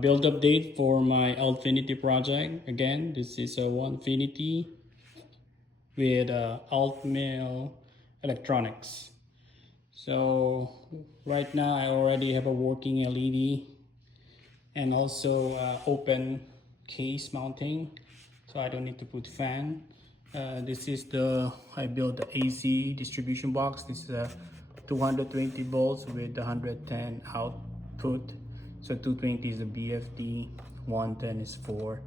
build update for my AltFinity project. Again, this is a OneFinity with Altmail electronics. So right now I already have a working LED and also open case mounting, so I don't need to put fan. This is I built the AC distribution box. This is a 220 volts with 110 output. So 220 is the BFD, 110 is for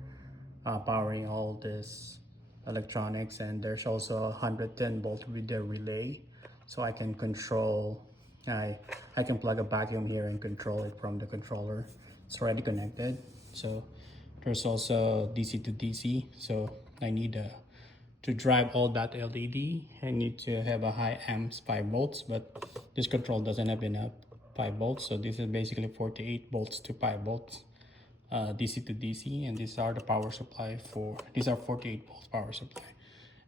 powering all this electronics, and there's also 110 volt with the relay, so I can control. I can plug a vacuum here and control it from the controller. It's already connected. So there's also DC to DC. So I need to drive all that LED. I need to have a high amps 5 volts, but this control doesn't have enough 5 volts. So this is basically 48 volts to 5 volts. DC to DC, and these are the power supply these are 48 volts power supply.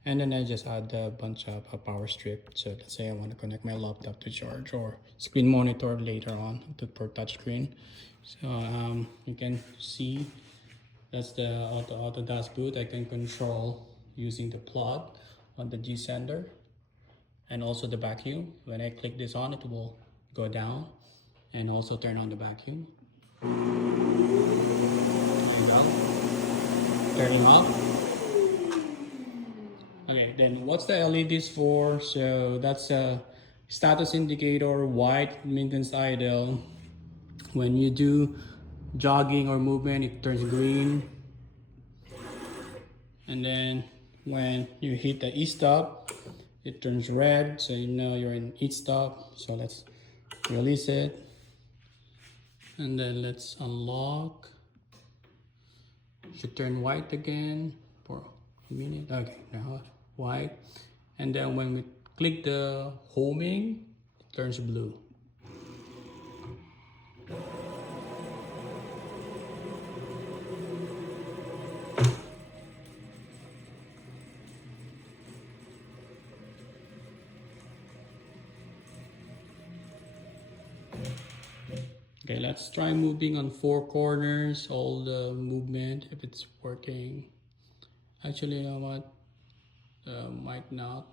And then I just add a bunch of a power strip. So let's say I want to connect my laptop to charge or screen monitor later on for touch screen. So you can see that's the auto dashboard. I can control using the plug on the G sender and also the vacuum. When I click this on, it will go down and also turn on the vacuum. Turning off. Okay, then what's the LEDs for? So that's a status indicator, white maintenance idle. When you do jogging or movement, it turns green. And then when you hit the e-stop, it turns red, so you know you're in e-stop. So let's release it. And then let's unlock. Should turn white again for a minute. Okay, now white. And then when we click the homing, it turns blue. Okay, let's try moving on 4 corners, all the movement, if it's working. Actually, you know what? Might not.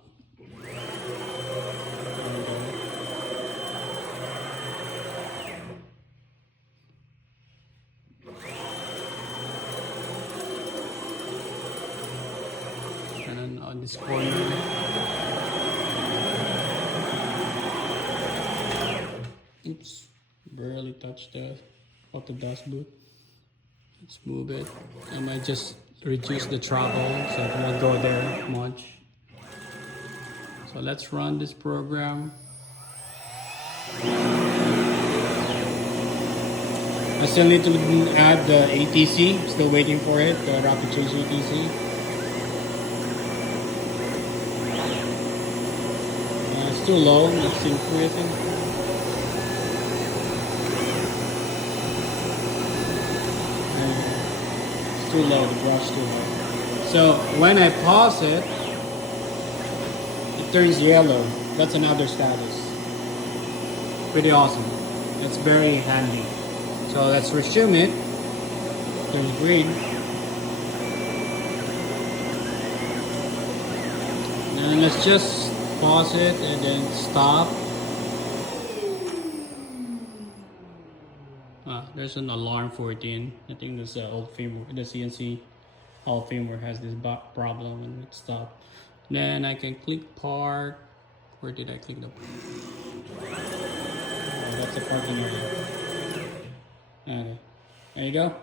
And then on this corner. Oops. Barely touch the auto dashboard. Let's move it. I might just reduce the travel so it won't go there much. So let's run this program. I still need to add the ATC. Still waiting for it, the rapid change ATC. It's too low. Let's increase it. Too low, the brush too low. So when I pause it, it turns yellow. That's another status. Pretty awesome. It's very handy. So let's resume it. Turns green. And let's just pause it and then stop. There's an alarm 14. I think this old firmware, the CNC old firmware has this problem and it stopped. Then I can click park. Where did I click the park? Oh, that's the parking area. Okay, there you go.